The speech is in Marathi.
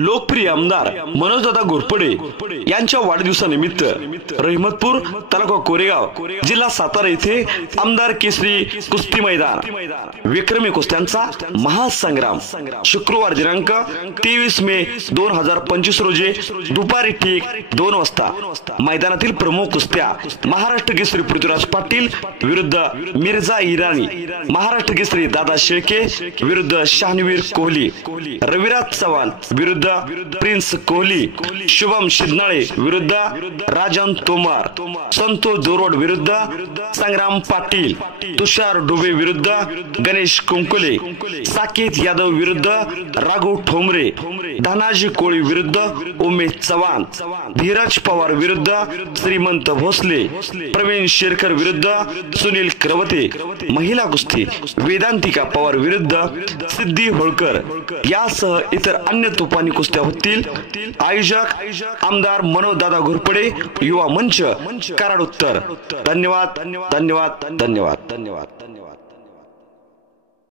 लोकप्रिय आमदार मनोजदादा घोरपडे यांच्या वाढदिवसानिमित्त रहिमतपूर तालुका कोरेगाव जिल्हा सातारा येथे आमदार केसरी कुस्ती मैदान विक्रमी कुस्त्यांचा महासंग्राम शुक्रवार दिनांक 23 मे 2025 रोजी दुपारी ठीक 2 वाजता मैदानातील प्रमुख कुस्त्या महाराष्ट्र केसरी पृथ्वीराज पाटील विरुद्ध मिर्झा इराणी, महाराष्ट्र केसरी दादा शेळके विरुद्ध शाहनवीर कोहली, रविराज चव्हाण विरुद्ध प्रिन्स कोहली, शुभम शिंदे विरुद्ध राजन तोमर, संतोष जोरवड विरुद्ध संग्राम पाटील, तुषार डुबे विरुद्ध गणेश कुंकुले, साकेत यादव विरुद्ध राघव ठोंबरे, धनाजी कोळी विरुद्ध उमेश चव्हाण, धीरज पवार विरुद्ध श्रीमंत भोसले, प्रवीण शेरकर विरुद्ध सुनील क्रवते, महिला कुस्ती वेदांतिका पवार विरुद्ध सिद्धी होळकर यासह इतर अन्य तुफानी कुस्त्या होतील। आयोजक आमदार मनोजदादा घोरपडे, युवा मंच, कराड उत्तर। धन्यवाद धन्यवाद धन्यवाद धन्यवाद धन्यवाद धन्यवाद।